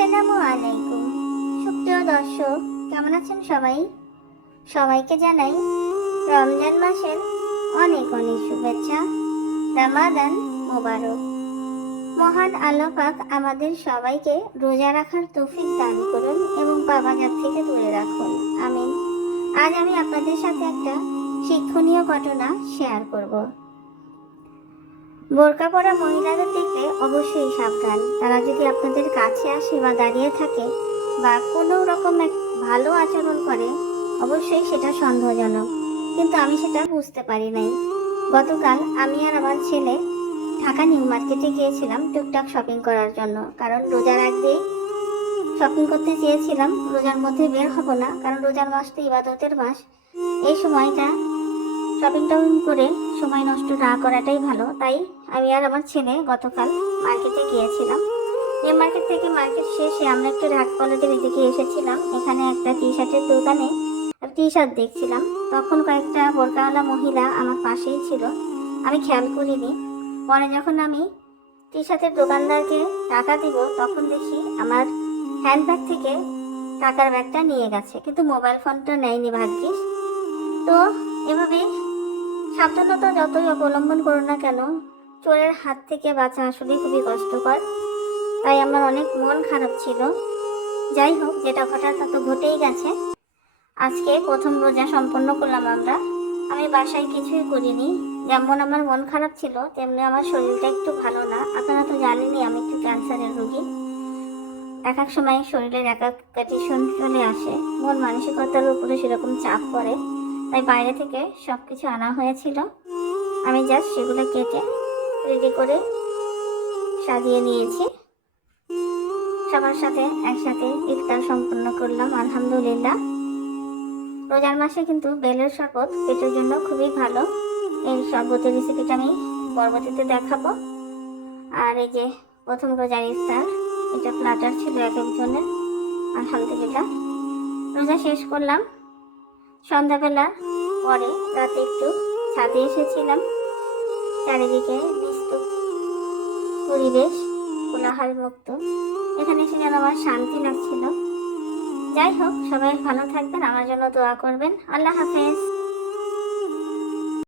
আসসালামু আলাইকুম। সুপ্রিয় দর্শক, কেমন আছেন সবাই? সবাইকে জানাই রমজান মাসের অনেক অনেক শুভেচ্ছা, রামাদান মোবারক। মহান আল্লাহ আমাদের সবাইকে রোজা রাখার তৌফিক দান করুন এবং বাবা বাবাজার থেকে দূরে রাখুন। আমিন। আজ আমি আপনাদের সাথে একটা শিক্ষণীয় ঘটনা শেয়ার করব। বোরকা পরা মহিলাদের দেখলে অবশ্যই সাবধান। তারা যদি আপনাদের কাছে আসে বা দাঁড়িয়ে থাকে বা কোনো রকম এক ভালো আচরণ করে, অবশ্যই সেটা সন্দেহজনক। কিন্তু আমি সেটা বুঝতে পারি নাই। গতকাল আমি আর আমার ছেলে ঢাকা নিউ মার্কেটে গিয়েছিলাম টুকটাক শপিং করার জন্য। কারণ রোজার আগেই শপিং করতে চেয়েছিলাম, রোজার মধ্যে বের হব না। কারণ রোজার মাস তো ইবাদতের মাস। এই সময়টা শপিং টপিং করে সময় নষ্ট না করাটাই ভালো। তাই আমি আর আমার ছেলে গতকাল মার্কেটে গিয়েছিলাম। নিউ মার্কেট থেকে মার্কেট শেষে আমরা একটু ঢাক কলেজের এদিকে এসেছিলাম। এখানে একটা টি শার্টের দোকানে টি শার্ট দেখছিলাম। তখন কয়েকটা বোরকাওয়ালা মহিলা আমার পাশেই ছিল। আমি খেয়াল করিনি। পরে যখন আমি টি শার্টের দোকানদারকে টাকা দিব, তখন দেখি আমার হ্যান্ডব্যাগ থেকে টাকার ব্যাগটা নিয়ে গেছে। কিন্তু মোবাইল ফোনটা নেয়নি, ভাগ্যিস। তো এভাবে সাবধানতা যতই অবলম্বন করো না কেন, চোরের হাত থেকে বাঁচা আসলে খুবই কষ্টকর। তাই আমার অনেক মন খারাপ ছিল। যাই হোক, যেটা ঘটার তা তো ঘটেই গেছে। আজকে প্রথম রোজা সম্পন্ন করলাম আমরা। আমি বাসায় কিছুই করিনি। যেমন আমার মন খারাপ ছিল, তেমনি আমার শরীরটা একটু ভালো না। আপনারা তো জানেনই, আমি একটু ক্যান্সারের রোগী। এক এক সময় শরীরের একাকাটিশন চলে আসে। মন মানসিকতার উপরে সেরকম চাপ পড়ে। তাই বাইরে থেকে সব কিছু আনা হয়েছিল। আমি জাস্ট সেগুলো কেটে রেডি করে সাজিয়ে নিয়েছি। সবার সাথে একসাথে ইফতার সম্পন্ন করলাম, আলহামদুলিল্লাহ। রোজার মাসে কিন্তু বেলের শরবত পেটের জন্য খুবই ভালো। এই শরবতের রেসিপিটা আমি পরবর্তীতে দেখাবো। আর এই যে প্রথম রোজার ইফতার, এটা প্লাটার ছিল এক একজনের আলহামদুলিল্লাহ। রোজা শেষ করলাম। সন্ধ্যাবেলা পরে রাতে একটু ছাদে এসেছিলাম। চারিদিকে নিস্তব্ধ পরিবেশ কোলাহল মুক্ত এখানে এসে যেন আমার শান্তি লাগছিল। যাই হোক, সবাই ভালো থাকবেন, আমার জন্য দোয়া করবেন। আল্লাহ হাফেজ।